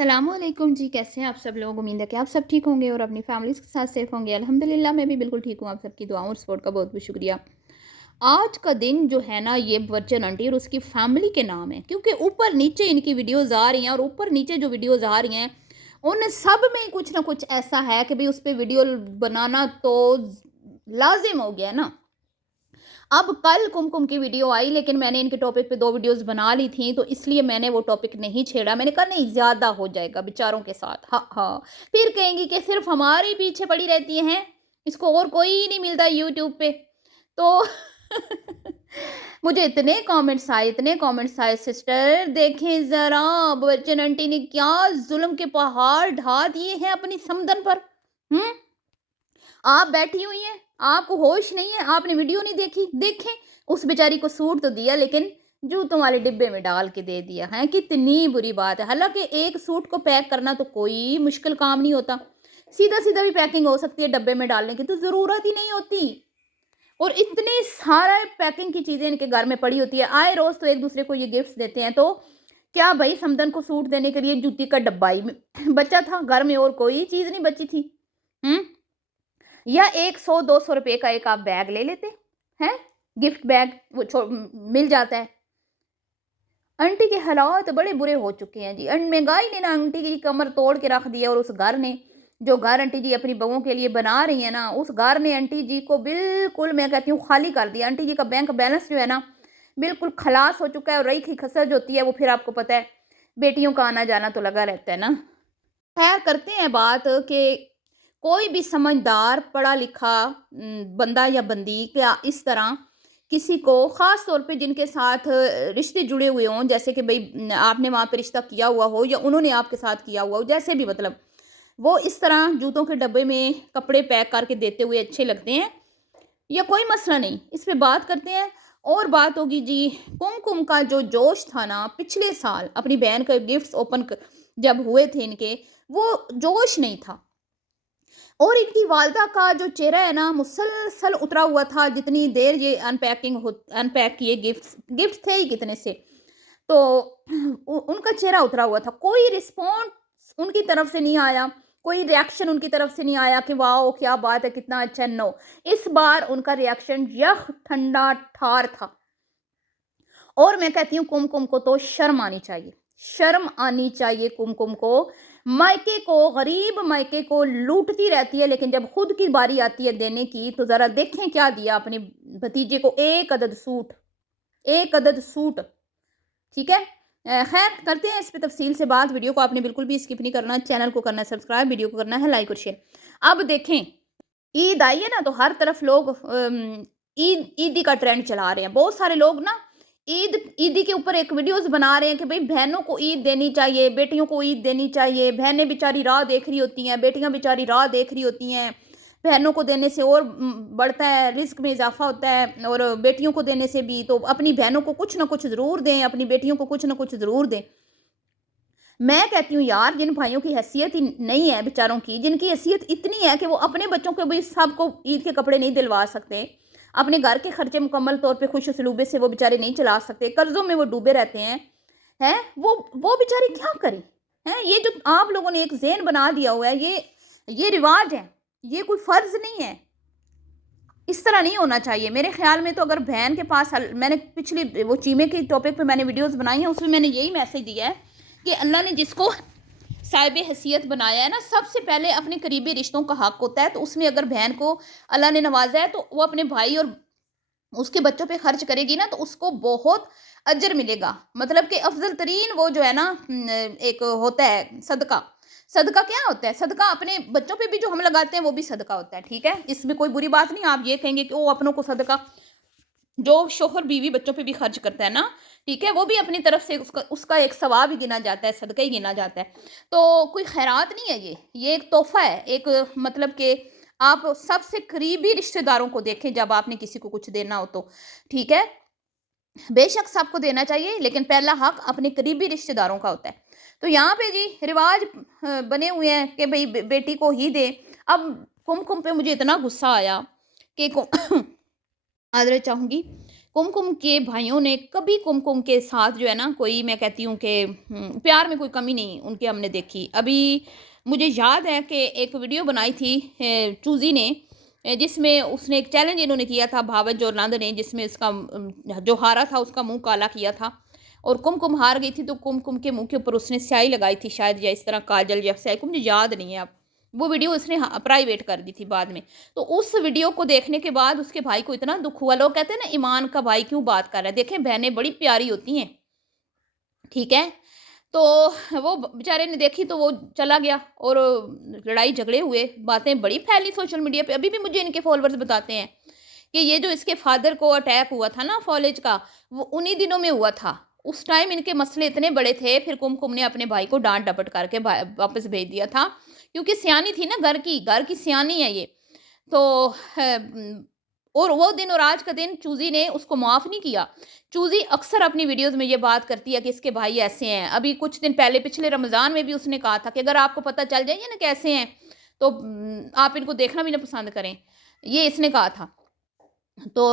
अस्सलामु अलैकुम जी, कैसे हैं आप सब लोग। उम्मीद है कि आप सब ठीक होंगे और अपनी फैमिलीज़ के साथ सेफ़ होंगे। अल्हम्दुलिल्लाह मैं भी बिल्कुल ठीक हूँ। आप सबकी दुआओं और सपोर्ट का बहुत बहुत शुक्रिया। आज का दिन जो है ना, ये बच्चन आंटी और उसकी फैमिली के नाम है, क्योंकि ऊपर नीचे इनकी वीडियोज़ आ रही हैं और ऊपर नीचे जो वीडियोज़ आ रही हैं उन सब में कुछ ना कुछ ऐसा है कि भाई उस पर वीडियो बनाना तो लाजिम हो गया ना। अब कल कुमकुम की वीडियो आई, लेकिन मैंने इनके टॉपिक पे 2 वीडियोज़ बना ली थी, तो इसलिए मैंने वो टॉपिक नहीं छेड़ा। मैंने कहा नहीं, ज़्यादा हो जाएगा बेचारों के साथ। हाँ, हाँ। फिर कहेंगी कि सिर्फ़ हमारे ही पीछे पड़ी रहती हैं, इसको और कोई नहीं मिलता यूट्यूब पे। तो मुझे इतने कमेंट्स आए, सिस्टर देखें ज़रा बच्चन आंटी ने क्या ज़ुल्म के पहाड़ ढा दिए हैं अपनी समदन पर। हुँ? आप बैठी हुई हैं, आपको होश नहीं है, आपने वीडियो नहीं देखी। देखें, उस बेचारी को सूट तो दिया, लेकिन जूतों वाले डिब्बे में डाल के दे दिया है। कितनी बुरी बात है। हालाँकि एक सूट को पैक करना तो कोई मुश्किल काम नहीं होता। सीधा-सीधा भी पैकिंग हो सकती है, डब्बे में डालने की तो ज़रूरत ही नहीं होती। और इतनी सारा पैकिंग की चीज़ें इनके घर में पड़ी होती है। आए रोज़ तो एक-दूसरे को ये गिफ्ट्स देते हैं, तो क्या भई समदन को सूट देने के लिए जूती का डब्बा ही बचा था, घर में और कोई चीज़ नहीं बची थी। हुँ? या 100-200 रुपए का एक आप बैग ले लेते, हैं? गिफ्ट बैग वो मिल जाता है। आंटी के हालात बड़े बुरे हो चुके हैं जी। महँगाई ने ना आंटी की कमर तोड़ के रख दी है, और उस घर ने, जो घर आंटी जी अपनी बहुओं के लिए बना रही हैं ना, उस घर ने आंटी जी को बिल्कुल, मैं कहती हूँ, खाली कर दिया। आंटी जी का बैंक बैलेंस जो है ना, बिल्कुल खलास हो चुका है, और रही खसर जो होती है वो फिर आपको पता है, बेटियों का आना-जाना तो लगा रहता है ना। खैर, करते हैं बात कि कोई भी समझदार पढ़ा लिखा बंदा या बंदी क्या इस तरह किसी को, ख़ास तौर पे जिनके साथ रिश्ते जुड़े हुए हों, जैसे कि भई आपने वहाँ पे रिश्ता किया हुआ हो या उन्होंने आपके साथ किया हुआ हो, जैसे भी, मतलब वो इस तरह जूतों के डब्बे में कपड़े पैक करके देते हुए अच्छे लगते हैं, या कोई मसला नहीं, इस पे बात करते हैं। और बात होगी जी, कुमकुम का जो जोश था ना पिछले साल अपनी बहन के गिफ्ट्स ओपन जब हुए थे इनके, वो जोश नहीं था। और इनकी वालदा का जो चेहरा है ना, मुसलसल उतरा हुआ था। जितनी देर ये अनपैक किए गिफ्ट्स, गिफ्ट थे ही कितने से, तो उनका चेहरा उतरा हुआ था। कोई रिस्पॉन्स उनकी तरफ से नहीं आया, कोई रिएक्शन उनकी तरफ से नहीं आया कि वाह क्या बात है, कितना अच्छा। नो, इस बार उनका रिएक्शन यह ठंडा ठार था। और मैं कहती हूँ कुमकुम को तो शर्म आनी चाहिए, शर्म आनी चाहिए कुमकुम को। मायके को, गरीब मायके को लूटती रहती है, लेकिन जब खुद की बारी आती है देने की, तो जरा देखें क्या दिया अपने भतीजे को। एक अदद सूट, एक अदद सूट। ठीक है। खैर, करते हैं इस पे तफसील से बात। वीडियो को आपने बिल्कुल भी स्किप नहीं करना, चैनल को करना है सब्सक्राइब, वीडियो को करना है लाइक और शेयर। अब देखें, ईद आई है ना, तो हर तरफ लोग ईदी का ट्रेंड चला रहे हैं। बहुत सारे लोग ना ईदी के ऊपर एक वीडियोस बना रहे हैं कि भाई बहनों को ईद देनी चाहिए, बेटियों को ईद देनी चाहिए। बहनें बेचारी राह देख रही होती हैं, बेटियां बेचारी राह देख रही होती हैं। बहनों को देने से और बढ़ता है, रिस्क में इजाफा होता है, और बेटियों को देने से भी। तो अपनी बहनों को कुछ ना कुछ ज़रूर दें, अपनी बेटियों को कुछ ना कुछ ज़रूर दें। मैं कहती हूँ यार, जिन भाइयों की हैसियत ही नहीं है बेचारों की, जिनकी हैसियत इतनी है कि वो अपने बच्चों को भी सबको ईद के कपड़े नहीं दिलवा सकते, अपने घर के खर्चे मुकम्मल तौर पे खुश उसलूबे से वो बेचारे नहीं चला सकते, कर्जों में वो डूबे रहते हैं वो बेचारे क्या करें। हैं, ये जो आप लोगों ने एक ज़हन बना दिया हुआ है, ये रिवाज है, ये कोई फ़र्ज़ नहीं है। इस तरह नहीं होना चाहिए मेरे ख़्याल में। तो अगर बहन के पास मैंने पिछली वो चीमे के टॉपिक पे मैंने वीडियोज़ बनाई हैं, उसमें मैंने यही मैसेज दिया है कि अल्लाह ने जिसको साहिब हैसियत बनाया है ना, सबसे पहले अपने करीबी रिश्तों का हक होता है। तो उसमें अगर बहन को अल्लाह ने नवाजा है, तो वो अपने भाई और उसके बच्चों पे खर्च करेगी ना, तो उसको बहुत अजर मिलेगा। मतलब कि अफजल तरीन वो जो है ना, एक होता है सदका। सदका क्या होता है? सदका अपने बच्चों पे भी जो हम लगाते हैं वो भी सदका होता है। ठीक है, इसमें कोई बुरी बात नहीं। आप ये कहेंगे कि वो अपनों को सदका, जो शोहर बीवी बच्चों पे भी खर्च करता है ना, ठीक है, वो भी अपनी तरफ से उसका उसका एक सवाब ही गिना जाता है, सदका ही गिना जाता है। तो कोई खैरात नहीं है ये एक तोहफा है। एक, मतलब कि आप सबसे करीबी रिश्तेदारों को देखें जब आपने किसी को कुछ देना हो तो, ठीक है। बेशक सबको देना चाहिए, लेकिन पहला हक अपने करीबी रिश्तेदारों का होता है। तो यहाँ पे जी रिवाज बने हुए हैं कि भाई बेटी को ही दे। अब कुमकुम पे मुझे इतना गुस्सा आया कि माजरत चाहूँगी कुमकुम के भाइयों ने कभी कुमकुम के साथ जो है ना, कोई मैं कहती हूँ कि प्यार में कोई कमी नहीं उनके हमने देखी। अभी मुझे याद है कि एक वीडियो बनाई थी चूज़ी ने, जिसमें उसने एक चैलेंज इन्होंने किया था भावज और नंद ने, जिसमें उसका जो हारा था उसका मुँह काला किया था और कुमकुम हार गई थी, तो कुमकुम के मुँह के ऊपर उसने स्याही लगाई थी शायद, या इस तरह काजल या स्याही को, मुझे याद नहीं है अब। वो वीडियो उसने प्राइवेट कर दी थी बाद में। तो उस वीडियो को देखने के बाद उसके भाई को इतना दुःख हुआ। लोग कहते हैं ना, ईमान का भाई क्यों बात कर रहा है। देखें, बहनें बड़ी प्यारी होती हैं, ठीक है? तो वो बेचारे ने देखी तो वो चला गया और लड़ाई झगड़े हुए, बातें बड़ी फैली सोशल मीडिया पे। अभी भी मुझे इनके फॉलोअर्स बताते हैं कि ये जो इसके फादर को अटैक हुआ था ना कॉलेज का, वो उन्हीं दिनों में हुआ था। उस टाइम इनके मसले इतने बड़े थे, फिर कुमकुम ने अपने भाई को डाँट-डपट करके वापस भेज दिया था, क्योंकि सियानी थी ना, घर की सियानी है ये। तो और वो दिन और आज का दिन चूज़ी ने उसको माफ़ नहीं किया। चूज़ी अक्सर अपनी वीडियोज़ में ये बात करती है कि इसके भाई ऐसे हैं। अभी कुछ दिन पहले पिछले रमज़ान में भी उसने कहा था कि अगर आपको पता चल जाए ये ना कैसे हैं, तो आप इनको देखना भी ना पसंद करें। ये इसने कहा था। तो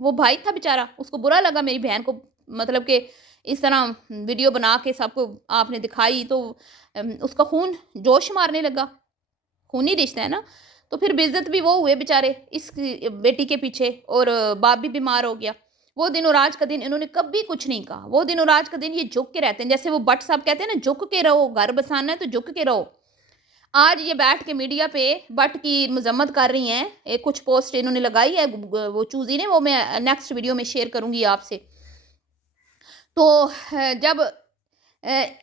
वो भाई था बेचारा, उसको बुरा लगा मेरी बहन को, मतलब कि इस तरह वीडियो बना के सबको आपने दिखाई, तो उसका खून जोश मारने लगा। खूनी रिश्ता है ना, तो फिर बेइज्जत भी वो हुए बेचारे इस बेटी के पीछे, और बाप भी बीमार हो गया। वो दिन और आज का दिन इन्होंने कभी कुछ नहीं कहा। वो दिन और आज का दिन ये झुक के रहते हैं, जैसे वो भट्ट साहब कहते हैं ना, झुक के रहो, घर बसाना है तो झुक के रहो। आज ये बैठ के मीडिया पे भट्ट की मजम्मत कर रही हैं। एक कुछ पोस्ट इन्होंने लगाई है वो चूज़ी ने, वो मैं नेक्स्ट वीडियो में शेयर करूँगी आपसे। तो जब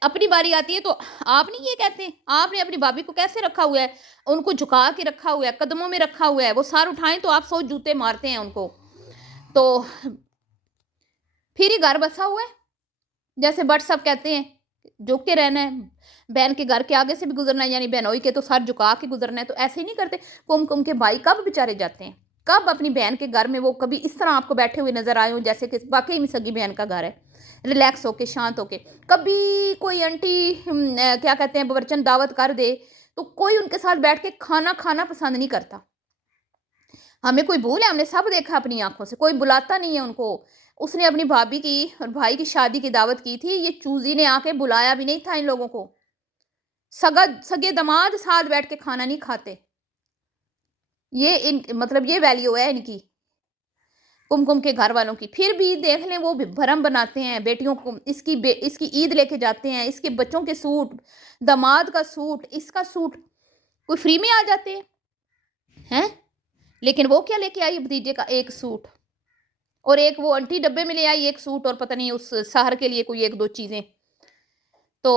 अपनी बारी आती है तो आप नहीं ये कहते, आपने अपनी भाभी को कैसे रखा हुआ है, उनको झुका के रखा हुआ है, कदमों में रखा हुआ है, वो सर उठाएं तो आप 100 जूते मारते हैं उनको। तो फिर ही घर बसा हुआ है, जैसे भट्ट साहब कहते हैं, झुक के रहना है, बहन के घर के आगे से भी गुजरना है, यानी बहनोई के तो सर झुका के गुजरना है। तो ऐसे ही नहीं करते। कुमकुम के भाई कब बेचारे जाते हैं, कब अपनी बहन के घर में वो कभी इस तरह आपको बैठे हुए नजर आए हो जैसे कि वाकई में सगी बहन का घर है, रिलैक्स होके, शांत होके। कभी कोई आंटी क्या कहते हैं, बवर्चन दावत कर दे तो कोई उनके साथ बैठ के खाना खाना पसंद नहीं करता। हमें कोई भूल है, हमने सब देखा अपनी आंखों से, कोई बुलाता नहीं है उनको। उसने अपनी भाभी की और भाई की शादी की दावत की थी, ये चूजी ने आके बुलाया भी नहीं था इन लोगों को। सगा सगे दामाद साथ बैठ के खाना नहीं खाते। ये इन मतलब ये वैल्यू है इनकी, कुमकुम के घर वालों की। फिर भी देख लें, वो भरम बनाते हैं बेटियों को, इसकी ईद लेके जाते हैं, इसके बच्चों के सूट, दामाद का सूट, इसका सूट कोई फ्री में आ जाते हैं। लेकिन वो क्या लेके आई, भतीजे का एक सूट, और एक वो आंटी डब्बे में ले आई एक सूट, और पता नहीं उस सहर के लिए कोई एक दो चीजें। तो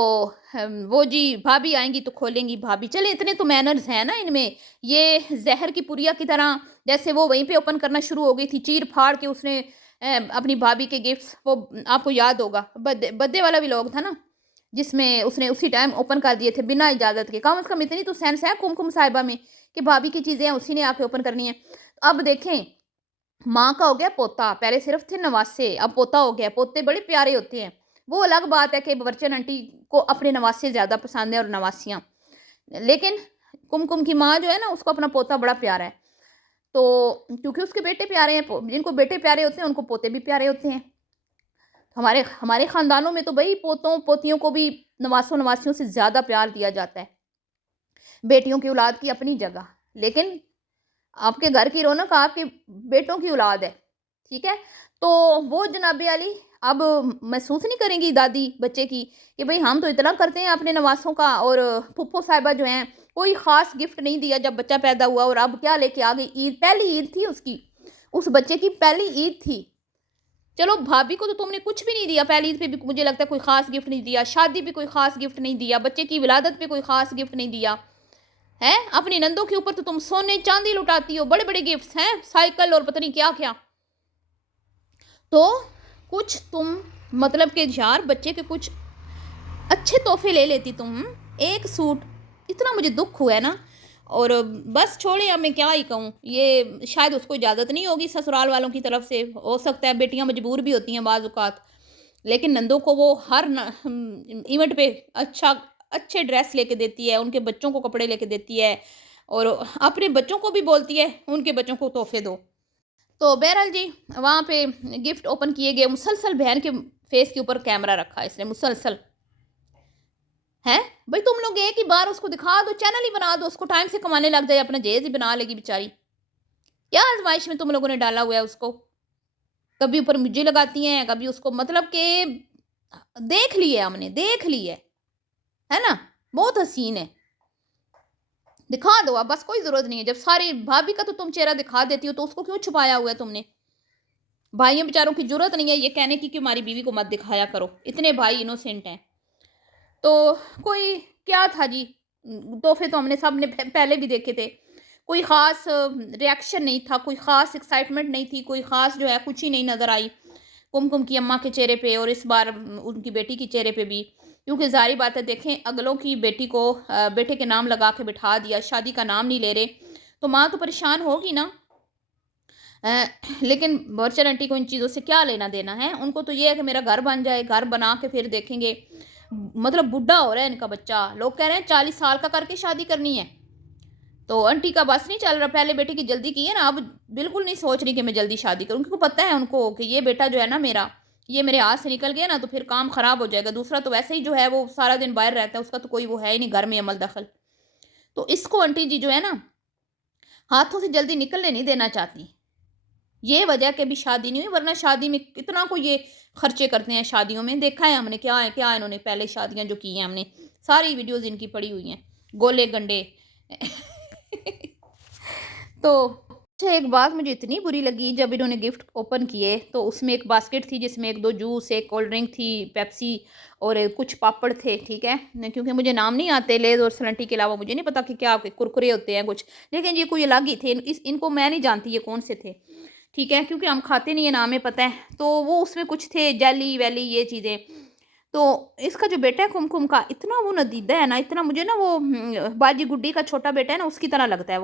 वो जी भाभी आएंगी तो खोलेंगी भाभी। चले, इतने तो मैनर्स हैं ना इनमें। ये जहर की पुरिया की तरह, जैसे वो वहीं पे ओपन करना शुरू हो गई थी, चीर फाड़ के उसने अपनी भाभी के गिफ्ट्स, वो आपको याद होगा बर्थडे बर्थडे वाला भी लोग था ना, जिसमें उसने उसी टाइम ओपन कर दिए थे बिना इजाजत के। कम से कम इतनी तो सेंस है कुमकुम साहिबा में कि भाभी की चीजें हैं उसी ने आके ओपन करनी है। अब देखें, माँ का हो गया पोता, पहले सिर्फ थे नवासे, अब पोता हो गया। पोते बड़े प्यारे होते हैं। वो अलग बात है कि बवर्चन आंटी को अपने नवासे ज्यादा पसंद है और नवासियां, लेकिन कुमकुम की माँ जो है ना, उसको अपना पोता बड़ा प्यारा है। तो क्योंकि उसके बेटे प्यारे हैं, जिनको बेटे प्यारे होते हैं उनको पोते भी प्यारे होते हैं। हमारे हमारे खानदानों में तो भाई पोतों पोतियों को भी नवासों नवासियों से ज्यादा प्यार दिया जाता है। बेटियों की औलाद की अपनी जगह, लेकिन आपके घर की रौनक आपके बेटों की औलाद है, ठीक है? तो वो जनाबे अली अब महसूस नहीं करेंगी दादी बच्चे की कि भाई हम तो इतना करते हैं अपने नवासों का, और फुप्पो साहिबा जो हैं कोई ख़ास गिफ्ट नहीं दिया जब बच्चा पैदा हुआ, और अब क्या लेके आ गई, ईद, पहली ईद थी उसकी, उस बच्चे की पहली ईद थी। चलो, भाभी को तो तुमने कुछ भी नहीं दिया, पहली ईद पे भी मुझे लगता है कोई ख़ास गिफ्ट नहीं दिया, शादी पे कोई ख़ास गिफ्ट नहीं दिया, बच्चे की विलादत पे कोई ख़ास गिफ्ट नहीं दिया है। अपनी नंदों के ऊपर तो तुम सोने चांदी लुटाती हो, बड़े बड़े गिफ्ट्स हैं, साइकिल और पता नहीं क्या क्या। तो कुछ तुम मतलब कि यार बच्चे के कुछ अच्छे तोहफे ले लेती तुम। एक सूट, इतना मुझे दुख हुआ है ना। और बस छोड़े, अब मैं क्या ही कहूँ। ये शायद उसको इजाज़त नहीं होगी ससुराल वालों की तरफ से, हो सकता है बेटियां मजबूर भी होती हैं बाज़ औक़ात, लेकिन नंदों को वो हर इवेंट पे अच्छे ड्रेस लेके देती है, उनके बच्चों को कपड़े लेके देती है, और अपने बच्चों को भी बोलती है उनके बच्चों को तोहफे दो। تو بہرحال جی وہاں پہ گفٹ اوپن کیے گئے، مسلسل بہن کے فیس کے اوپر کیمرہ رکھا اس نے مسلسل ہے بھائی، تم لوگ ایک ہی بار اس کو دکھا دو، چینل ہی بنا دو، اس کو ٹائم سے کمانے لگ جائے، اپنا جیز ہی بنا لے گی بیچاری. کیا آزمائش میں تم لوگوں نے ڈالا ہوا ہے اس کو؟ کبھی اوپر مجھے لگاتی ہیں، کبھی اس کو، مطلب کہ دیکھ لی ہے، ہم نے دیکھ لی ہے نا. بہت حسین ہے، دکھا دو اب، بس کوئی ضرورت نہیں ہے. جب ساری بھابھی کا تو تم چہرہ دکھا دیتی ہو تو اس کو کیوں چھپایا ہوا ہے تم نے؟ بھائیوں بیچاروں کی ضرورت نہیں ہے یہ کہنے کی کہ ہماری بیوی کو مت دکھایا کرو، اتنے بھائی انوسینٹ ہیں. تو کوئی کیا تھا جی، تحفے تو ہم نے سب نے پہلے بھی دیکھے تھے، کوئی خاص ریاکشن نہیں تھا، کوئی خاص ایکسائٹمنٹ نہیں تھی، کوئی خاص جو ہے کچھ ہی نہیں نظر آئی کم کی اماں کے چہرے پہ، اور اس بار ان کی بیٹی کی چہرے پہ بھی. کیونکہ ظاہری بات ہے، دیکھیں اگلوں کی بیٹی کو بیٹے کے نام لگا کے بٹھا دیا، شادی کا نام نہیں لے رہے، تو ماں تو پریشان ہوگی نا. لیکن بورچر آنٹی کو ان چیزوں سے کیا لینا دینا ہے؟ ان کو تو یہ ہے کہ میرا گھر بن جائے، گھر بنا کے پھر دیکھیں گے. مطلب بڈھا ہو رہا ہے ان کا بچہ، لوگ کہہ رہے ہیں 40 سال کا کر کے شادی کرنی ہے. تو آنٹی کا بس نہیں چل رہا، پہلے بیٹے کی جلدی کی ہے نا، اب بالکل نہیں سوچ رہی کہ میں جلدی شادی کروں، کیونکہ پتہ ہے ان کو کہ یہ بیٹا جو ہے نا میرا، یہ میرے ہاتھ سے نکل گیا نا تو پھر کام خراب ہو جائے گا. دوسرا تو ویسے ہی جو ہے وہ سارا دن باہر رہتا ہے، اس کا تو کوئی وہ ہے ہی نہیں گھر میں عمل دخل. تو اس کو آنٹی جی جو ہے نا ہاتھوں سے جلدی نکلنے نہیں دینا چاہتی. یہ وجہ کہ بھی شادی نہیں ہوئی، ورنہ شادی میں کتنا کو یہ خرچے کرتے ہیں شادیوں میں. دیکھا ہے ہم نے کیا ہے کیا انہوں نے پہلے شادیاں جو کی ہیں، ہم نے ساری ویڈیوز ان کی پڑی ہوئی ہیں، گولے گنڈے. تو اچھا، ایک بات مجھے اتنی بری لگی جب انہوں نے گفٹ اوپن کیے تو اس میں ایک باسکٹ تھی جس میں ایک دو جوس، ایک کولڈ ڈرنک تھی، پیپسی، اور کچھ پاپڑ تھے. ٹھیک ہے، کیونکہ مجھے نام نہیں آتے لیز اور سلنٹی کے علاوہ، مجھے نہیں پتا کہ کیا کرکرے ہوتے ہیں کچھ، لیکن یہ کوئی الگ ہی تھے. ان کو میں نہیں جانتی یہ کون سے تھے. ٹھیک ہے، کیونکہ ہم کھاتے نہیں ہیں، نام پتہ ہے. تو وہ اس میں کچھ تھے جیلی ویلی یہ چیزیں. تو اس کا جو بیٹا ہے کم کا اتنا وہ ندیدہ ہے نا، اتنا مجھے نا وہ باجی گڈی کا چھوٹا بیٹا ہے نا اس کی طرح لگتا ہے.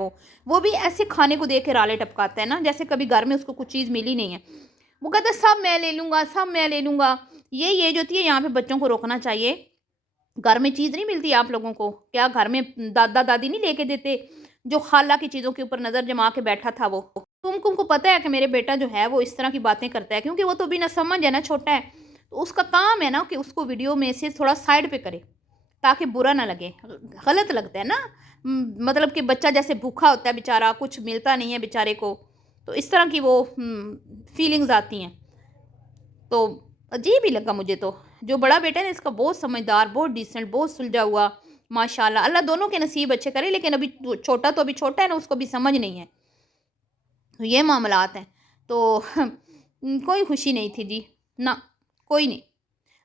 وہ بھی ایسے کھانے کو دیکھ کے رالے ٹپکاتا ہے نا جیسے کبھی گھر میں اس کو کچھ چیز ملی نہیں ہے. وہ کہتا ہے سب میں لے لوں گا، سب میں لے لوں گا. یہ ایج ہوتی ہے یہاں پہ بچوں کو روکنا چاہیے. گھر میں چیز نہیں ملتی آپ لوگوں کو؟ کیا گھر میں دادا دادی نہیں لے کے دیتے جو خالہ کی چیزوں کے اوپر نظر جما کے بیٹھا تھا وہ؟ کم کو پتہ ہے کہ میرے بیٹا جو ہے وہ اس طرح کی باتیں کرتا ہے، کیونکہ وہ تو بھی نہ سمجھ ہے نا، چھوٹا ہے. تو اس کا کام ہے نا کہ اس کو ویڈیو میں سے تھوڑا سائڈ پہ کرے تاکہ برا نہ لگے. غلط لگتا ہے نا، مطلب کہ بچہ جیسے بھوکا ہوتا ہے بیچارہ، کچھ ملتا نہیں ہے بیچارے کو، تو اس طرح کی وہ فیلنگز آتی ہیں. تو عجیب ہی لگا مجھے. تو جو بڑا بیٹا ہے نا اس کا بہت سمجھدار، بہت ڈیسنٹ، بہت سلجھا ہوا، ماشاءاللہ. اللہ دونوں کے نصیب اچھے کرے، لیکن ابھی چھوٹا تو ابھی چھوٹا ہے نا، اس کو بھی سمجھ نہیں ہے. تو یہ معاملات ہیں. تو کوئی خوشی نہیں تھی جی، نہ کوئی نہیں.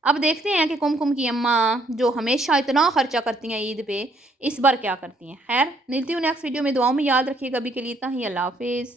اب دیکھتے ہیں کہ کم کی اماں جو ہمیشہ اتنا خرچہ کرتی ہیں عید پہ، اس بار کیا کرتی ہیں. خیر، ملتی ہوں نیکسٹ ویڈیو میں. دعاؤں میں یاد رکھیے گا. ابھی کے لیے اتنا ہی. اللہ حافظ.